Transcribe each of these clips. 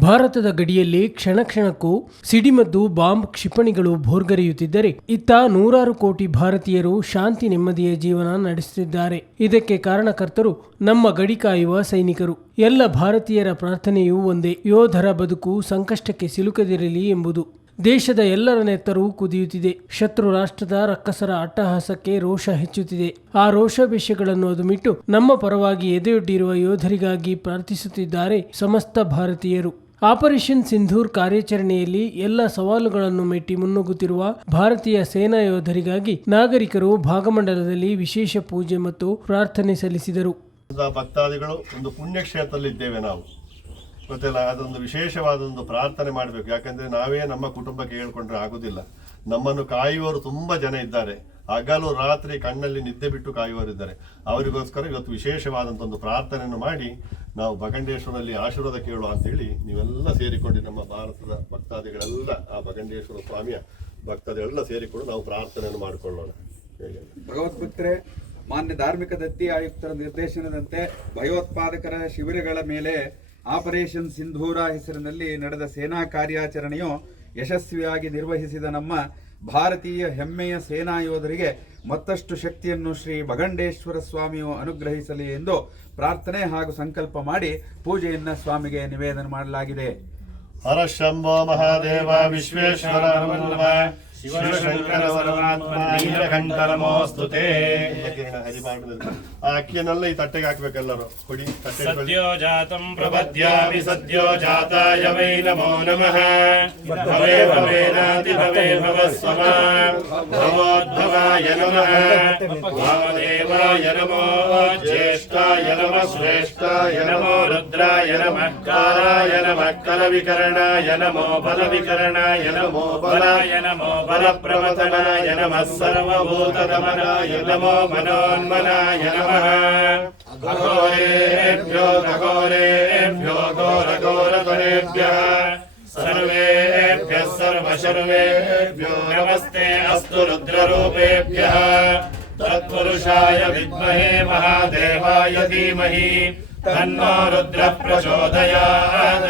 ಭಾರತದ ಗಡಿಯಲ್ಲಿ ಕ್ಷಣ ಕ್ಷಣಕ್ಕೂ ಸಿಡಿಮದ್ದು ಬಾಂಬ್ ಕ್ಷಿಪಣಿಗಳು ಭೋರ್ಗರೆಯುತ್ತಿದ್ದರೆ ಇತ್ತ ನೂರಾರು ಕೋಟಿ ಭಾರತೀಯರು ಶಾಂತಿ ನೆಮ್ಮದಿಯ ಜೀವನ ನಡೆಸುತ್ತಿದ್ದಾರೆ. ಇದಕ್ಕೆ ಕಾರಣಕರ್ತರು ನಮ್ಮ ಗಡಿ ಕಾಯುವ ಸೈನಿಕರು. ಎಲ್ಲ ಭಾರತೀಯರ ಪ್ರಾರ್ಥನೆಯೂ ಒಂದೇ. ಯೋಧರ ಬದುಕು ಸಂಕಷ್ಟಕ್ಕೆ ಸಿಲುಕದಿರಲಿ ಎಂಬುದು. ದೇಶದ ಎಲ್ಲರ ನೆತ್ತರೂ ಕುದಿಯುತ್ತಿದೆ. ಶತ್ರು ರಾಷ್ಟ್ರದ ರಕ್ಕಸರ ಅಟ್ಟಹಾಸಕ್ಕೆ ರೋಷ ಹೆಚ್ಚುತ್ತಿದೆ. ಆ ರೋಷಾವೇಶಗಳನ್ನು ಅದುಮಿಟ್ಟು ನಮ್ಮ ಪರವಾಗಿ ಎದೆಯೊಡ್ಡಿರುವ ಯೋಧರಿಗಾಗಿ ಪ್ರಾರ್ಥಿಸುತ್ತಿದ್ದಾರೆ ಸಮಸ್ತ ಭಾರತೀಯರು. ಆಪರೇಷನ್ ಸಿಂಧೂರ್ ಕಾರ್ಯಾಚರಣೆಯಲ್ಲಿ ಎಲ್ಲ ಸವಾಲುಗಳನ್ನು ಮೆಟ್ಟಿ ಮುನ್ನುಗ್ಗುತ್ತಿರುವ ಭಾರತೀಯ ಸೇನಾ ಯೋಧರಿಗಾಗಿ ನಾಗರಿಕರು ಭಾಗಮಂಡಲದಲ್ಲಿ ವಿಶೇಷ ಪೂಜೆ ಮತ್ತು ಪ್ರಾರ್ಥನೆ ಸಲ್ಲಿಸಿದರು. ಭಕ್ತಾದಿಗಳು, ಒಂದು ಪುಣ್ಯಕ್ಷೇತ್ರದಲ್ಲಿದ್ದೇವೆ ನಾವು. ಗೊತ್ತಿಲ್ಲ ಅದೊಂದು ವಿಶೇಷವಾದ ಒಂದು ಪ್ರಾರ್ಥನೆ ಮಾಡಬೇಕು. ಯಾಕಂದ್ರೆ ನಾವೇ ನಮ್ಮ ಕುಟುಂಬಕ್ಕೆ ಹೇಳ್ಕೊಂಡ್ರೆ ಆಗುದಿಲ್ಲ. ನಮ್ಮನ್ನು ಕಾಯುವವರು ತುಂಬಾ ಜನ ಇದ್ದಾರೆ. ಹಗಲು ರಾತ್ರಿ ಕಣ್ಣಲ್ಲಿ ನಿದ್ದೆ ಬಿಟ್ಟು ಕಾಯುವವರಿದ್ದಾರೆ. ಅವರಿಗೋಸ್ಕರ ಇವತ್ತು ವಿಶೇಷವಾದಂಥ ಒಂದು ಪ್ರಾರ್ಥನೆಯನ್ನು ಮಾಡಿ ನಾವು ಭಗಂಡೇಶ್ವರಲ್ಲಿ ಆಶೀರ್ವಾದ ಕೇಳುವ ಅಂತೇಳಿ ನೀವೆಲ್ಲ ಸೇರಿಕೊಂಡು ನಮ್ಮ ಭಾರತದ ಭಕ್ತಾದಿಗಳೆಲ್ಲ, ಆ ಭಗಂಡೇಶ್ವರ ಸ್ವಾಮಿಯ ಭಕ್ತಾದಿಗಳೆಲ್ಲ ಸೇರಿಕೊಂಡು ನಾವು ಪ್ರಾರ್ಥನೆಯನ್ನು ಮಾಡಿಕೊಳ್ಳೋಣ. ಭಗವದ್ಭಕ್ತರೇ, ಮಾನ್ಯ ಧಾರ್ಮಿಕ ದತ್ತಿ ಆಯುಕ್ತರ ನಿರ್ದೇಶನದಂತೆ ಭಯೋತ್ಪಾದಕರ ಶಿಬಿರಗಳ ಮೇಲೆ ಆಪರೇಷನ್ ಸಿಂಧೂರ ಹೆಸರಿನಲ್ಲಿ ನಡೆದ ಸೇನಾ ಕಾರ್ಯಾಚರಣೆಯು ಯಶಸ್ವಿಯಾಗಿ ನಿರ್ವಹಿಸಿದ ನಮ್ಮ ಭಾರತೀಯ ಹೆಮ್ಮೆಯ ಸೇನಾ ಯೋಧರಿಗೆ ಮತ್ತಷ್ಟು ಶಕ್ತಿಯನ್ನು ಶ್ರೀ ಭಗಂಡೇಶ್ವರ ಸ್ವಾಮಿಯು ಅನುಗ್ರಹಿಸಲಿ ಎಂದು ಪ್ರಾರ್ಥನೆ ಹಾಗೂ ಸಂಕಲ್ಪ ಮಾಡಿ ಪೂಜೆಯನ್ನು ಸ್ವಾಮಿಗೆ ನಿವೇದನೆ ಮಾಡಲಾಗಿದೆ. ಹರ ಶಂಭೋ ಮಹಾದೇವ, ವಿಶ್ವೇಶ್ವರ ಶಿವಶಂಕರ ಪರಮಾತ್ಮ ನೀಲಕಂಠನಮೋಸ್ತುತೇ ಆ ಅಕ್ಕಿಯನ್ನೆಲ್ಲ ಈ ತಟ್ಟೆಗೆ ಹಾಕ್ಬೇಕೆಲ್ಲರೂ ಕೊಡಿ ತಟ್ಟೆ ಸದ್ಯೋ ಜಾತಂ ಪ್ರಪದ್ಯಾಮಿ ಸದ್ಯೋ ಜಾತಾಯ ವೈ ನಮೋ ನಮಃ ಭವೇ ಭವೇನಾತಿ ಭವೇ ಭವಸ್ವಮ ಭವೋದ್ಭವಾಯ ನಮಃ ವಾಮದೇವಾಯ ನಮೋ ಜ್ಯೇಷ್ಠಾಯ ನಮಃ ಶ್ರೇಷ್ಠಾಯ ನಮೋ ರುದ್ರಾಯ ನಮಃ ಕಾಲಾಯ ನಮಃ ಕಲವಿಕರಣಾಯ ನಮೋ ಬಲವಿಕರಣಾಯ ನಮೋ ಬಲಾಯ ನಮೋ ಬಲಪ್ರವತನಾಯ नमः सर्वभूतदमनाय नमो मनोन्मनाय नमः अघोरेभ्यो घोरेभ्यो घोरघोरतरेभ्यः सर्वेभ्यः सर्वशर्वेभ्यो नमस्ते अस्तु रुद्ररूपेभ्यः तत्पुरुषाय विद्महे महादेवाय धीमहि तन्नो रुद्रः प्रचोदयात्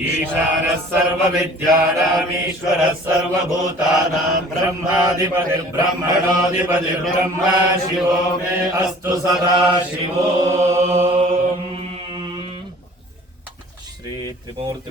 ईशानः सर्वविद्यानामीश्वरः सर्वभूतानां ब्रह्माधिपतिर्ब्रह्मणोऽधिपतिर्ब्रह्मा शिवो मे अस्तु सदा शिवो श्री त्रिमूर्ति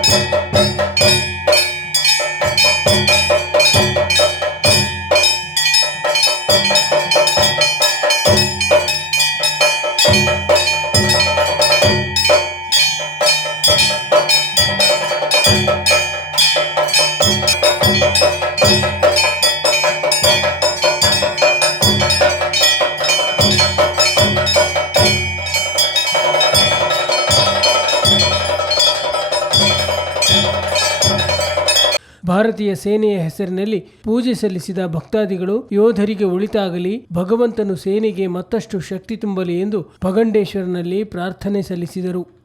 ಭಾರತೀಯ ಸೇನೆಯ ಹೆಸರಿನಲ್ಲಿ ಪೂಜೆ ಸಲ್ಲಿಸಿದ ಭಕ್ತಾದಿಗಳು ಯೋಧರಿಗೆ ಉಳಿತಾಗಲಿ ಭಗವಂತನು ಸೇನೆಗೆ ಮತ್ತಷ್ಟು ಶಕ್ತಿ ತುಂಬಲಿ ಎಂದು ಪಗಂಡೇಶ್ವರನಲ್ಲಿ ಪ್ರಾರ್ಥನೆ ಸಲ್ಲಿಸಿದರು.